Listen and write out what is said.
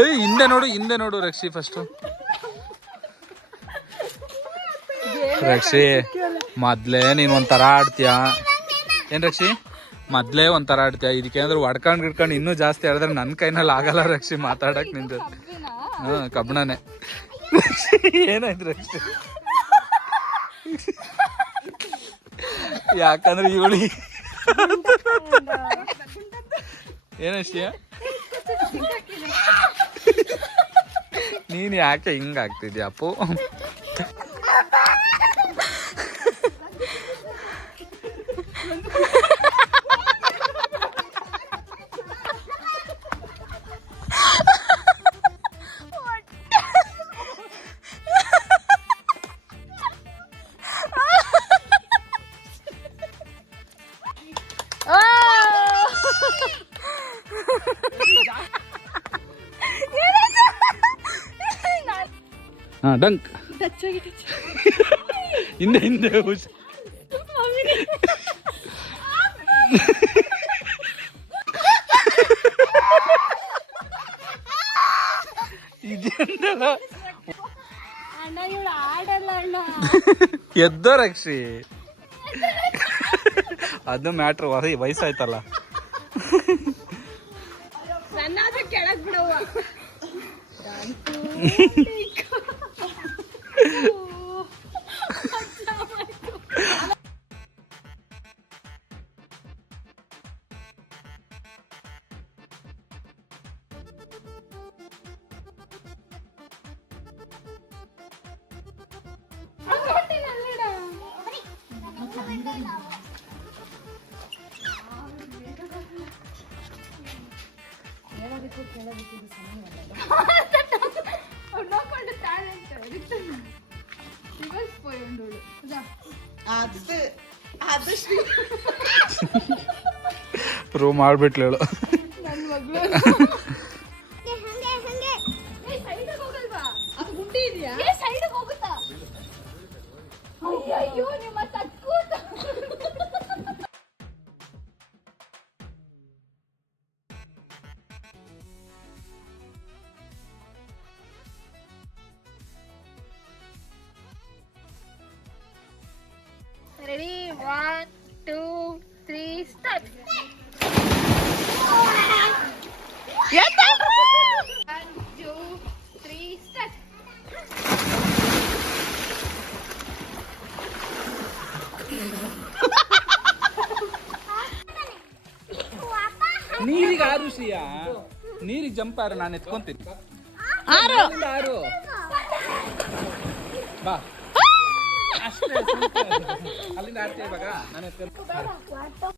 ಏಯ್ ಹಿಂದೆ ನೋಡು ಹಿಂದೆ ನೋಡು ರಕ್ಷಿ ಫಸ್ಟ್ ರಕ್ಷಿ, ಮೊದ್ಲೇ ನೀನ್ ಒಂಥರ ಆಡ್ತೀಯ? ಏನ್ ರಕ್ಷಿ? ಮೊದ್ಲೇ ಒಂಥರ ಆಡ್ತೀಯ? ಇದಕ್ಕೆ ಅಂದ್ರೆ ಹೊಡ್ಕೊಂಡ್ ಗಿಡ್ಕೊಂಡು ಇನ್ನೂ ಜಾಸ್ತಿ ಆಡಿದ್ರೆ ನನ್ನ ಕೈನಲ್ಲಿ ಆಗಲ್ಲ ರಕ್ಷಿ ಮಾತಾಡಕ್ ನಿಂದು. ಹಾ ಕಬ್ಬಣನೆ ಏನಾಯ್ತು ರಕ್ಷಿ? ಯಾಕಂದ್ರೆ ಇವಳಿ ಏನಷ್ಟೇ ನೀನ್ ಯಾಕೆ ಹಿಂಗ ಆಗ್ತಿದ್ಯಾ ಅಪ್ಪು ಹಾ ಡಂಕ್. ಹಿಂದೆ ಹಿಂದೆ ಎದ್ದೋ ರಕ್ಷಿ ಅದು ಮ್ಯಾಟ್ರ್ ವಯಸ್ಸಾಯ್ತಲ್ಲ. ನನ್ನಾದ್ರೂ ಕೆಳಗ್ ಬಿಡವ್ವ ನೋಡ್ಕೊಂಡು ತಾಳೆ ಅಂತ ರಿವರ್ಸ್ പോയോണ്ടോളൂ അത് അത് ശ്രീ ಪ್ರೂವ್ ಮಾಡ್ಬಿಟ್ಲು ಹೇಳು ನನ್ನ ಮಗಳು ready one two three start one two three start ನೀರಿಗೆ ಆರು ಶ್ರೀಯಾ ನೀರಿಗೆ ಜಂಪ್ ಆರು ನಾನು ಎತ್ಕೊಂತೀನಿ ಆರು ಆರು ಬಾ ಅಷ್ಟೇ ಅಲ್ಲಿಂದ ಆಡ್ತೀವಿ ಇವಾಗ ನಾನು